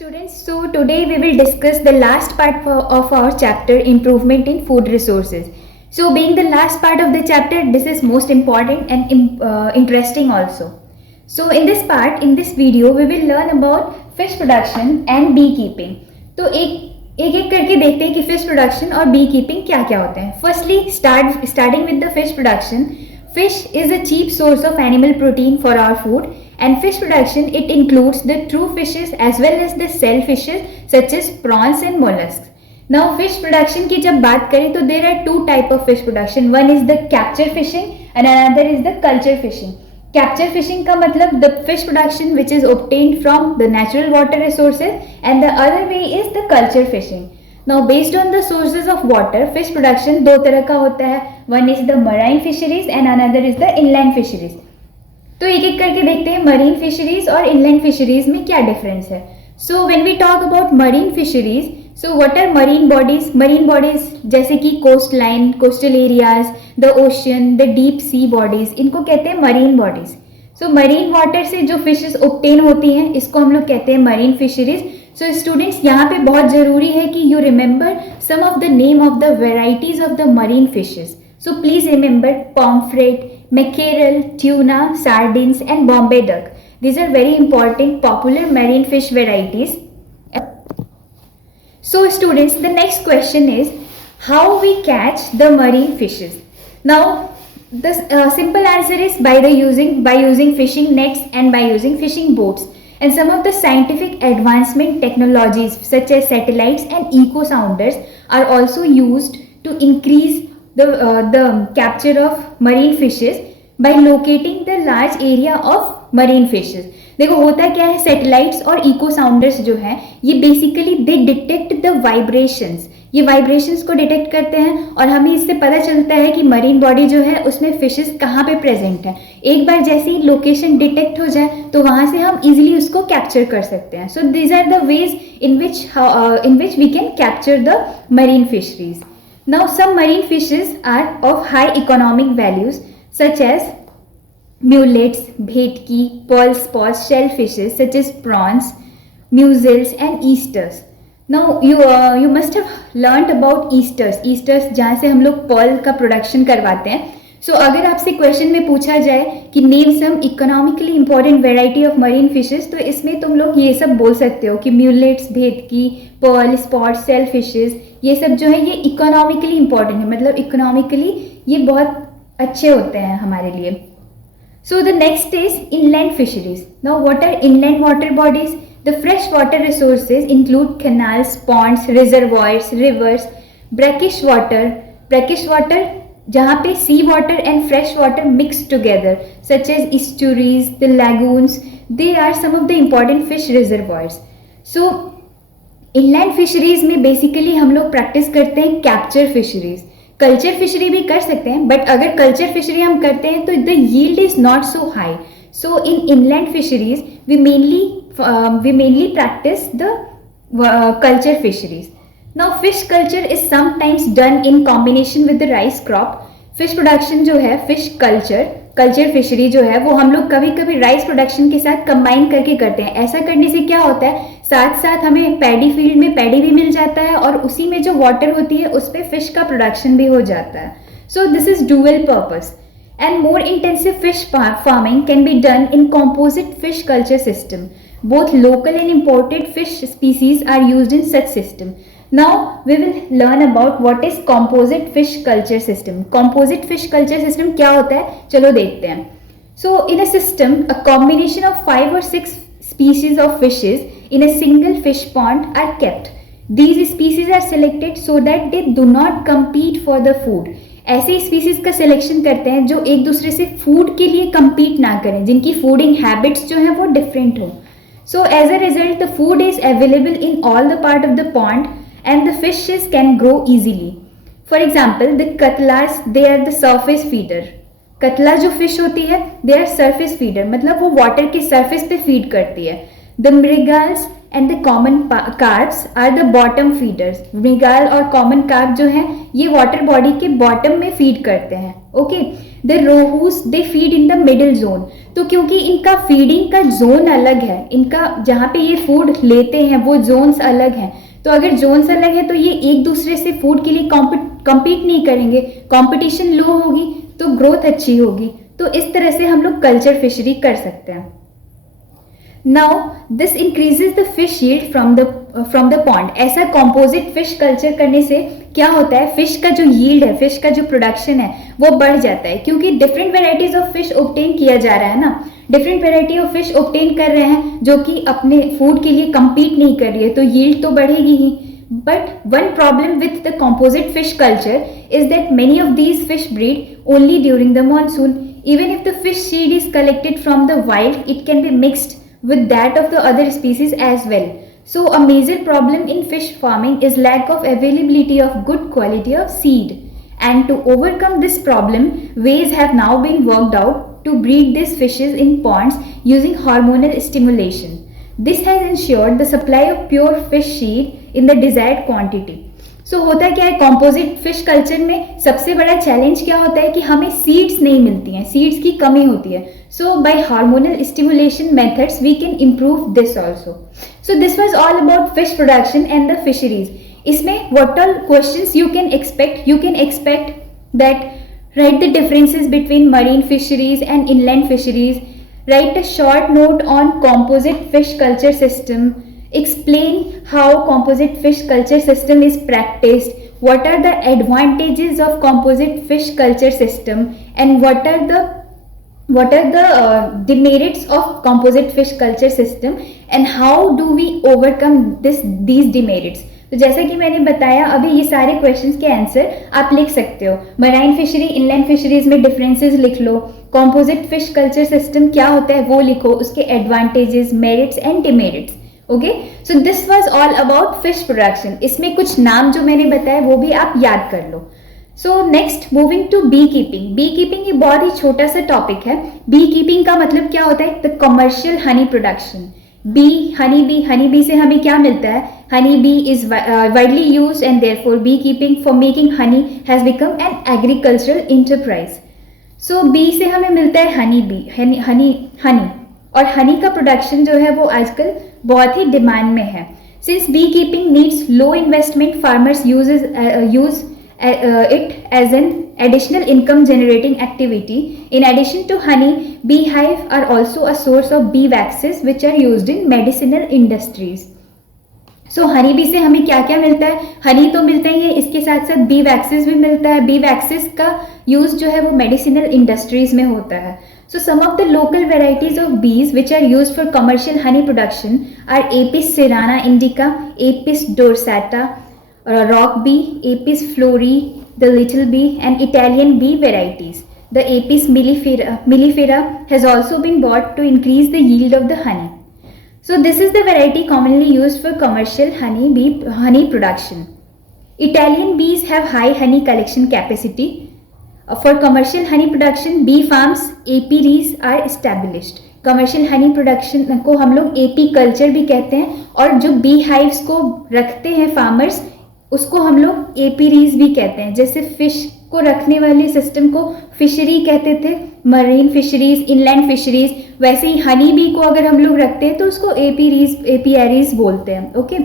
students, so today we will discuss the last part of our chapter, improvement in food resources. So being the last part of the chapter, this is most important and interesting also. So in this part, in this video, we will learn about fish production and beekeeping. तो एक करके देखते हैं कि fish production और beekeeping क्या क्या होते हैं. Firstly, starting with the fish production. Fish is a cheap source of animal protein for our food, and fish production, it includes the true fishes as well as the shell fishes such as prawns and mollusks. Now fish production की जब बात करें तो there are two type of fish production. One is the capture fishing and another is the culture fishing. Capture fishing का मतलब the fish production which is obtained from the natural water resources, and the other way is the culture fishing. Now based on the sources of water, fish production दो तरह का होता है. One is the marine fisheries and another is the inland fisheries. तो एक एक करके देखते हैं marine fisheries और inland fisheries में क्या difference है. So when we talk about marine fisheries, so what are marine bodies? Marine bodies जैसे कि coastline, coastal areas, the ocean, the deep sea bodies, इनको कहते हैं marine bodies. So marine water से जो fishes obtain होती हैं इसको हम लोग कहते हैं marine fisheries. So students, यहाँ पे बहुत ज़रूरी है कि you remember some of the name of the varieties of the marine fishes. So please remember pomfret, mackerel, tuna, sardines and Bombay duck. These are very important popular marine fish varieties. So students, the next question is how we catch the marine fishes. Now the simple answer is by using fishing nets and by using fishing boats. And some of the scientific advancement technologies such as satellites and echo sounders are also used to increase the capture of marine fishes by locating the large area of marine fishes. देखो होता क्या है, satellites और echo sounders जो हैं ये basically they detect the vibrations. ये vibrations को डिटेक्ट करते हैं और हमें इससे पता चलता है कि मरीन बॉडी जो है उसमें फिशेस कहाँ पे प्रेजेंट है. एक बार जैसे ही लोकेशन डिटेक्ट हो जाए तो वहाँ से हम इजीली उसको कैप्चर कर सकते हैं. So these are the ways in which we can capture the marine fisheries. Now some marine fishes are of high economic values such as mullets, bhetki, pearl spots, shellfishes such as prawns, mussels and easters. Now you must have learnt about easters. Easters जहाँ से हम लोग pearl का production करवाते हैं. So अगर आपसे question में पूछा जाए कि name some economically important variety of marine fishes, तो इसमें तुम लोग ये सब बोल सकते हो कि mullets, bhetki, pearl spots, shellfishes, ये सब जो है ये economically important है. मतलब economically ये बहुत अच्छे होते हैं हमारे लिए. So the next is inland fisheries. Now what are inland water bodies? The freshwater resources include canals, ponds, reservoirs, rivers, brackish water जहाँ पे sea water and fresh water mix together, such as estuaries, the lagoons. They are some of the important fish reservoirs. So inland fisheries में basically हम लोग practice करते हैं capture fisheries. Culture fishery भी कर सकते हैं, बट अगर कल्चर फिशरी हम करते हैं तो the yield is not so high. So in inland fisheries we mainly practice the culture fisheries. Now fish culture is sometimes done in combination with the rice crop. Fish production जो है, fish culture fishery जो है वो हम लोग कभी कभी rice production के साथ कंबाइन करके करते हैं. ऐसा करने से क्या होता है, साथ साथ हमें पैडी फील्ड में पैडी भी मिल जाता है और उसी में जो वाटर होती है उस पर फिश का प्रोडक्शन भी हो जाता है. So this is dual purpose. And more intensive fish farming can be done in composite fish culture system. Both local and imported fish species are used in such system. Now we will learn about what is composite fish culture system. Composite fish culture system क्या होता है, चलो देखते हैं. So in a system, a combination of 5 or 6 species of fishes in a single fish pond are kept. These species are selected so that they do not compete for the food. ऐसे species का selection करते हैं जो एक दूसरे से food के लिए compete ना करें, जिनकी fooding habits जो हैं वो different हो. So as a result, the food is available in all the part of the pond and the fishes can grow easily. For example, the katlas, they are the surface feeder. कतला जो fish होती है they are surface feeder, मतलब वो water के surface पे feed करती है. The mrigals and the common carps are the bottom feeders. Mrigal और कॉमन कार्प जो हैं ये वाटर बॉडी के बॉटम में फीड करते हैं. Okay, the rohus they feed in the middle zone. तो क्योंकि इनका फीडिंग का जोन अलग है, इनका जहाँ पे ये फूड लेते हैं वो जोन्स अलग हैं, तो अगर जोन्स अलग है तो ये एक दूसरे से फूड के लिए कॉम्पीट नहीं करेंगे, कंपटीशन लो होगी तो ग्रोथ अच्छी होगी। तो इस तरह से हम लोग कल्चर फिशरी कर सकते हैं। Now this increases the fish yield from the pond. ऐसा कॉम्पोजिट फिश कल्चर करने से क्या होता है, फिश का जो यील्ड है, फिश का जो प्रोडक्शन है वो बढ़ जाता है, क्योंकि different varieties of fish obtain किया जा रहा है ना, different variety of fish obtain कर रहे हैं जो कि अपने फूड के लिए compete नहीं कर रही है, तो यील्ड तो बढ़ेगी ही। But one problem with the composite fish culture is that many of these fish breed only during the monsoon. Even if the fish seed is collected from the wild, it can be mixed with that of the other species as well. So a major problem in fish farming is lack of availability of good quality of seed. And to overcome this problem, ways have now been worked out to breed these fishes in ponds using hormonal stimulation. This has ensured the supply of pure fish seed in the desired quantity. So होता क्या है, composite fish culture में सबसे बड़ा challenge क्या होता है कि हमें seeds नहीं मिलती हैं, seeds की कमी होती है. So by hormonal stimulation methods we can improve this also. So this was all about fish production and the fisheries. इसमें what all questions you can expect that write the differences between marine fisheries and inland fisheries. Write a short note on composite fish culture system. Explain how composite fish culture system is practiced. What are the advantages of composite fish culture system, and what are the demerits of composite fish culture system, and how do we overcome these demerits. तो जैसा कि मैंने बताया अभी ये सारे questions के answer आप लिख सकते हो। मराइन फिशरी, इनलैंड फिशरीज में डिफरेंसेस लिख लो, कॉम्पोजिट फिश कल्चर सिस्टम क्या होता है वो लिखो, उसके advantages, merits and demerits. Okay, so this was all about fish production. इसमें कुछ नाम जो मैंने बताया वो भी आप याद कर लो। So next moving to beekeeping. Beekeeping ये बहुत ही छोटा सा टॉपिक है। बी कीपिंग का मतलब क्या होता है, the commercial honey production. Honey bee से हमें क्या मिलता है, honey bee is widely used and therefore bee keeping for making honey has become an agricultural enterprise. So bee से हमें मिलता है हनी और हनी का प्रोडक्शन जो है वो आजकल बहुत ही डिमांड में है। Since bee keeping needs low investment, farmers use it as an additional income generating activity. In addition to honey, beehive are also a source of bee waxes which are used in medicinal industries. So Honey bee से हमें क्या क्या मिलता है, हनी तो मिलता ही है, इसके साथ साथ बी वैक्सेस भी मिलता है। बी वैक्सेस का यूज जो है वो मेडिसिनल इंडस्ट्रीज में होता है। So some of the local varieties of bees which are used for commercial honey production are Apis cerana indica, Apis dorsata, rock bee, Apis florii, the little bee, and Italian bee varieties. The Apis mellifera has also been bought to increase the yield of the honey. So this is the variety commonly used for commercial honey production. Italian bees have high honey collection capacity. For commercial honey production, bee farms, apiaries are established. Commercial honey production को हम लोग AP culture भी कहते हैं, और जो bee hives को रखते हैं फार्मर्स उसको हम लोग एपीरीज भी कहते हैं। जैसे फिश को रखने वाले सिस्टम को फिशरी कहते थे, मरीन फिशरीज, इनलैंड फिशरीज, वैसे ही हनी बी को अगर हम लोग रखते हैं तो उसको एपीएरीज बोलते हैं। ओके,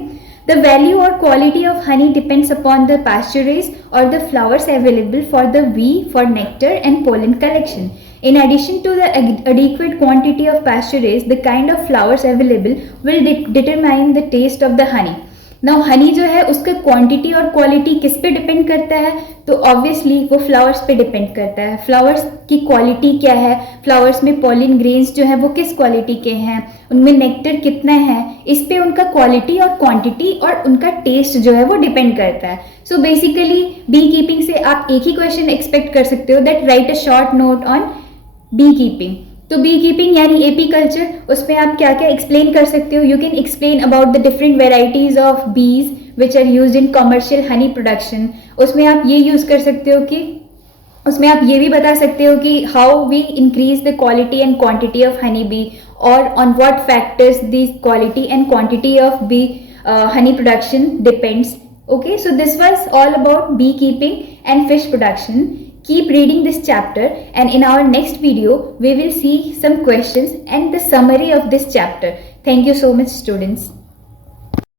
द वैल्यू और quality of honey depends upon the pasturage और the flowers available for the bee for nectar and pollen collection. In addition to the adequate quantity of pasturage, the kind of flowers available will determine the taste of the honey. Now honey जो है उसका quantity और quality किस पे depend करता है, तो obviously वो फ्लावर्स पे डिपेंड करता है। फ्लावर्स की क्वालिटी क्या है, फ्लावर्स में पॉलिन ग्रेन्स जो है वो किस क्वालिटी के हैं, उनमें नेक्टर कितना है, इस पे उनका क्वालिटी और क्वांटिटी और उनका टेस्ट जो है वो डिपेंड करता है। सो बेसिकली बी कीपिंग से आप एक ही क्वेश्चन एक्सपेक्ट कर सकते हो, that write a short note on beekeeping. तो बी कीपिंग यानी एपी कल्चर, उसमें आप क्या क्या एक्सप्लेन कर सकते हो, you can explain about the different varieties of bees which are used in commercial honey production. उसमें आप ये यूज कर सकते हो कि उसमें आप ये भी बता सकते हो कि how we increase the quality and quantity of honey bee, और on what factors this quality and quantity of bee honey production depends. Okay, so this was all about beekeeping and fish production. Keep reading this chapter, and in our next video we will see some questions and the summary of this chapter. Thank you so much, students.